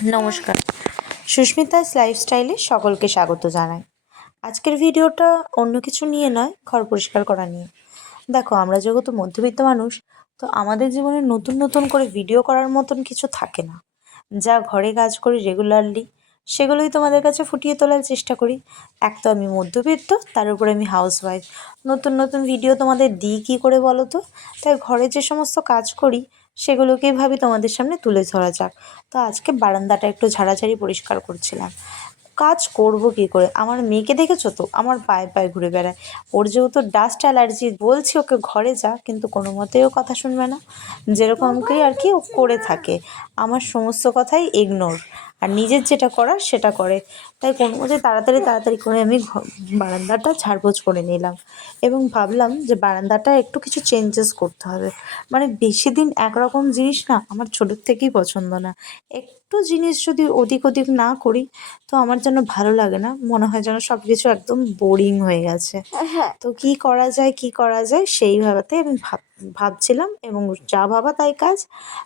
নমস্কার, সুস্মিতাস লাইফস্টাইলে সকলকে স্বাগত জানাই। আজকের ভিডিওটা অন্য কিছু নিয়ে নয়, ঘর পরিষ্কার করা নিয়ে। দেখো, আমরা যেহেতু মধ্যবিত্ত মানুষ, তো আমাদের জীবনে নতুন নতুন করে ভিডিও করার মতন কিছু থাকে না। যা ঘরে কাজ করি রেগুলারলি, সেগুলোই তোমাদের কাছে ফুটিয়ে তোলার চেষ্টা করি। এক তো আমি মধ্যবিত্ত, তার উপরে আমি হাউসওয়াইফ। নতুন নতুন ভিডিও তোমাদের দিই কী করে বলো তো? তাই ঘরে যে সমস্ত কাজ করি সেগুলোকেই ভাবি তোমাদের সামনে তুলে ধরা যাক। তো আজকে বারান্দাটা একটু ঝাড়াঝাড়ি পরিষ্কার করছিলাম। কাজ করব কী করে? আমার মেয়েকে দেখেছো তো, আমার পায়ে পায়ে ঘুরে বেড়ায়। ওর যেহেতু ডাস্ট অ্যালার্জি, বলছি ওকে ঘরে যা, কিন্তু কোনো মতেই ও কথা শুনবে না। যেরকম করি আর কি ও করে থাকে, আমার সমস্ত কথাই ইগনোর, আর নিজের যেটা করার সেটা করে। তাই কোনো মতে তাড়াতাড়ি করে আমি বারান্দাটা ঝাড়পোছ করে নিলাম এবং ভাবলাম যে বারান্দাটা একটু কিছু চেঞ্জেস করতে হবে। মানে বেশি দিন একরকম জিনিস না আমার ছোটোর থেকেই পছন্দ না। একটু জিনিস যদি ওদিক ওদিক না করি তো আমার যেন ভালো লাগে না, মনে হয় যেন সব কিছু একদম বোরিং হয়ে গেছে। তো কী করা যায় সেইভাবেতে আমি ভাবছিলাম, এবং যা ভাবা তাই কাজ।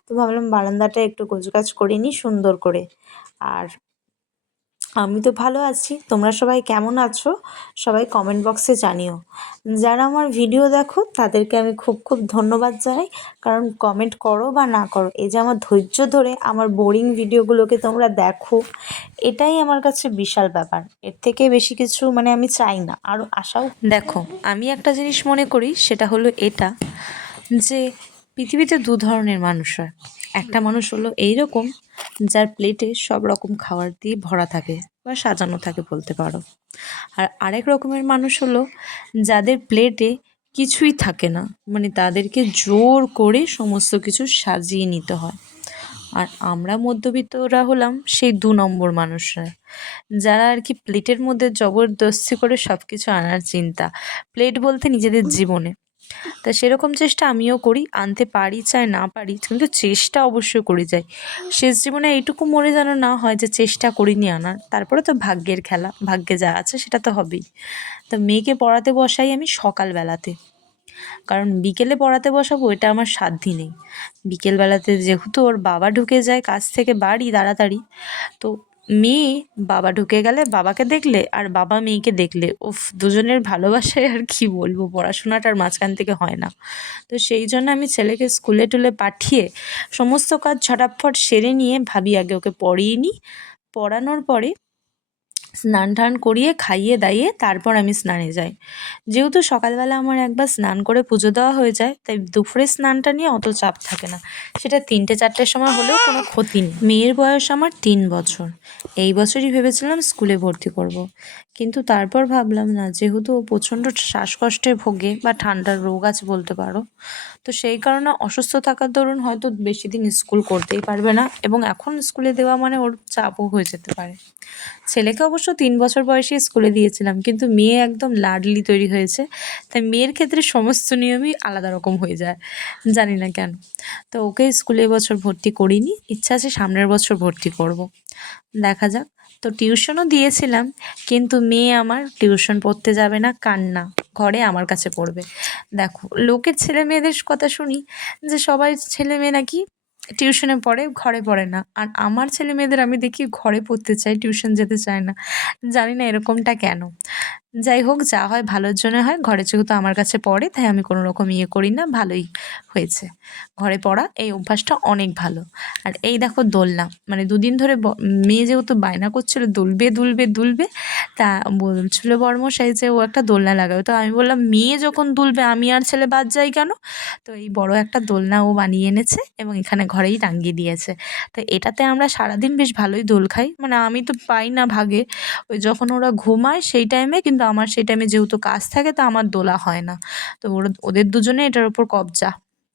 তো ভাবলাম বারান্দাটা একটু গোছগাছ করে নিই সুন্দর করে। আর আমি তো ভালো আছি, তোমরা সবাই কেমন আছো সবাই কমেন্ট বক্সে জানিও। যারা আমার ভিডিও দেখো তাদেরকে আমি খুব খুব ধন্যবাদ জানাই, কারণ কমেন্ট করো বা না করো, এই যে আমার ধৈর্য ধরে আমার বোরিং ভিডিওগুলোকে তোমরা দেখো, এটাই আমার কাছে বিশাল ব্যাপার। এর থেকে বেশি কিছু মানে আমি চাই না, আরও আশাও। দেখো, আমি একটা জিনিস মনে করি, সেটা হলো এটা যে পৃথিবীতে দু ধরনের মানুষ হয়। একটা মানুষ হলো এইরকম, যার প্লেটে সব রকম খাবার দিয়ে ভরা থাকে বা সাজানো থাকে বলতে পারো। আর আরেক রকমের মানুষ হলো যাদের প্লেটে কিছুই থাকে না, মানে তাদেরকে জোর করে সমস্ত কিছু সাজিয়ে নিতে হয়। আর আমরা মধ্যবিত্তরা হলাম সেই 2 নম্বর মানুষরা, যারা আর কি প্লেটের মধ্যে জবরদস্তি করে সব কিছু আনার চিন্তা। প্লেট বলতে নিজেদের জীবনে। তা সেরকম চেষ্টা আমিও করি, আনতে পারি চাই না পারি, কিন্তু চেষ্টা অবশ্যই করে যাই। শেষ জীবনে এইটুকু মরে যেন না হয় যে চেষ্টা করিনি আনার। তারপরে তো ভাগ্যের খেলা, ভাগ্যে যা আছে সেটা তো হবেই। তা মেয়েকে পড়াতে বসাই আমি সকালবেলাতে, কারণ বিকেলে পড়াতে বসাবো এটা আমার সাধ্যি নেই। বিকেলবেলাতে যেহেতু ওর বাবা ঢুকে যায় কাজ থেকে বাড়ি তাড়াতাড়ি, তো মেয়ে বাবা ঢুকে গেলে বাবাকে দেখলে আর বাবা মেয়েকে দেখলে উফ, দুজনের ভালোবাসায় আর কি বলবো, পড়াশোনাটার মাঝখান থেকে হয় না। তো সেই জন্য আমি ছেলেকে স্কুলে টুলে পাঠিয়ে সমস্ত কাজ ঝটাফট সেরে নিয়ে ভাবি আগে ওকে পড়িয়ে নিই। পড়ানোর পরে স্নান টান করিয়ে খাইয়ে দাইয়ে তারপর আমি স্নানে যাই। যেহেতু সকালবেলা আমার একবার স্নান করে পুজো দেওয়া হয়ে যায়, তাই দুপুরে স্নানটা নিয়ে অত চাপ থাকে না। সেটা 3টে 4টের সময় হলেও কোনো ক্ষতি নেই। মেয়ের বয়স আমার 3 বছর। এই বছরই ভেবেছিলাম স্কুলে ভর্তি করব, কিন্তু তারপর ভাবলাম না, যেহেতু ও প্রচণ্ড শ্বাসকষ্টে ভোগে বা ঠান্ডার রোগ আছে বলতে পারো, তো সেই কারণে অসুস্থ থাকার দরুন হয়তো বেশি দিন স্কুল করতেই পারবে না, এবং এখন স্কুলে দেওয়া মানে ওর চাপও হয়ে যেতে পারে। ছেলেকে অবশ্য 3 বছর বয়সে স্কুলে দিয়েছিলাম, কিন্তু মেয়ে একদম লাডলি তৈরি হয়েছে, তাই মেয়ের ক্ষেত্রে সমস্ত নিয়মই আলাদা রকম হয়ে যায়, জানি না কেন। তো ওকে স্কুলে এবছর ভর্তি করিনি, ইচ্ছা আছে সামনের বছর ভর্তি করব, দেখা যাক। তো টিউশনও দিয়েছিলাম, কিন্তু মেয়ে আমার টিউশন পড়তে যাবে না, কান্না, ঘরে আমার কাছে পড়বে। দেখো, লোকের ছেলে মেয়েদের কথা শুনি যে সবাই ছেলে মেয়ে নাকি টিউশনে পড়ে, ঘরে পড়ে না, আর আমার ছেলে মেয়েদের আমি দেখি ঘরে পড়তে চাই, টিউশন যেতে চায় না। জানি না এরকমটা কেন। যাই হোক, যা হয় ভালোর জন্য হয়। ঘরে যেহেতু আমার কাছে পড়ে, তাই আমি কোনো রকম ইয়ে করি না, ভালোই হয়েছে। ঘরে পড়া এই অভ্যাসটা অনেক ভালো। আর এই দেখো দোলনা, মানে 2 দিন ধরে মেয়ে যেহেতু বায়না করছিল দুলবে দুলবে দুলবে, তা বলছিল বড়মশাই যে ও একটা দোলনা লাগাবে। তো আমি বললাম, মেয়ে যখন দুলবে আমি আর ছেলে বাদ যাই কেন? তো এই বড় একটা দোলনা ও বানিয়ে এনেছে এবং এখানে ঘরেই টাঙিয়ে দিয়েছে। তো এটাতে আমরা সারাদিন বেশ ভালোই দোল খাই, মানে আমি তো পাই না ভাগে, ওই যখন ওরা ঘুমায় সেই টাইমে, কিন্তু আমার সেই টাইমে যেহেতু কাজ থাকে তা আমার দোলা হয় না। তো ওদের দুজনে এটার উপর কবজা।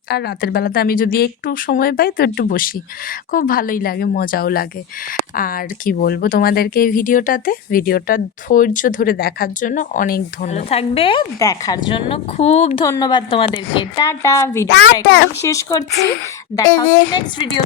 আর রাতের বেলাতে আমি যদি একটু সময় পাই তো একটু বসি, খুব ভালোই লাগে, মজাও লাগে। আর কি বলবো তোমাদেরকে, এই ভিডিওটা ধৈর্য ধরে দেখার জন্য অনেক ধন্যবাদ থাকবে, দেখার জন্য খুব ধন্যবাদ তোমাদেরকে। টাটা, ভিডিওটা এখানেই শেষ করছি, দেখা হচ্ছে নেক্সট ভিডিও।